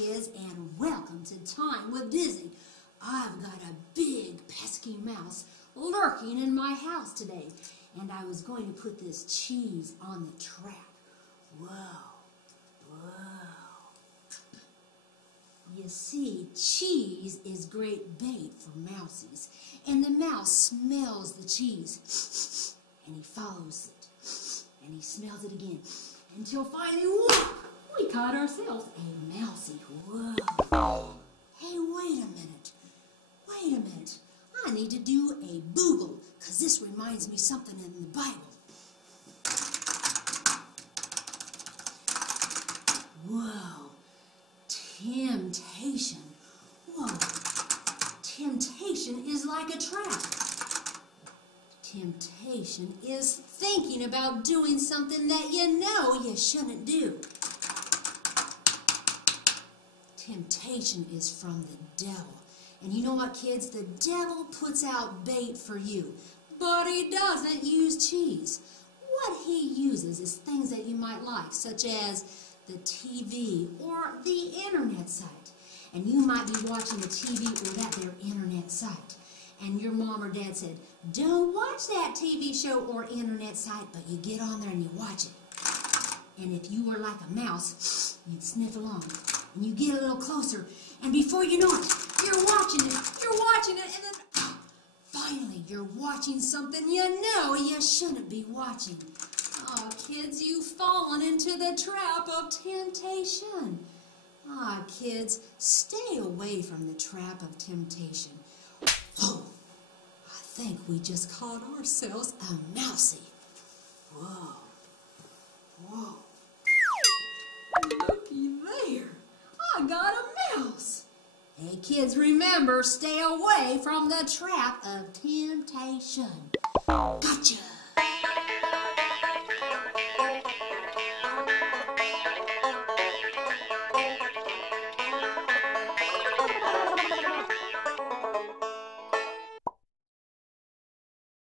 kids, and welcome to Time with Dizzy. I've got a big pesky mouse lurking in my house today, and I was going to put this cheese on the trap. Whoa, whoa. You see, cheese is great bait for mousies, and the mouse smells the cheese, and he follows it, and he smells it again, until finally, whoop, we caught ourselves a mousey. Whoa. Hey, wait a minute. Wait a minute. I need to do a boogle, because this reminds me something in the Bible. Whoa. Temptation. Whoa. Temptation is like a trap. Temptation is thinking about doing something that you know you shouldn't do. Temptation is from the devil. And you know what, kids? The devil puts out bait for you, but he doesn't use cheese. What he uses is things that you might like, such as the TV or the internet site. And you might be watching the TV or that there internet site. And your mom or dad said, don't watch that TV show or internet site, but you get on there and you watch it. And if you were like a mouse, you'd sniff along. And you get a little closer, and before you know it, you're watching it, and then finally you're watching something you know you shouldn't be watching. Oh, kids, you've fallen into the trap of temptation. Ah, kids, stay away from the trap of temptation. Whoa, I think we just caught ourselves a mousey. Whoa, whoa, looky there. I got a mouse. Hey kids, remember, stay away from the trap of temptation. Gotcha.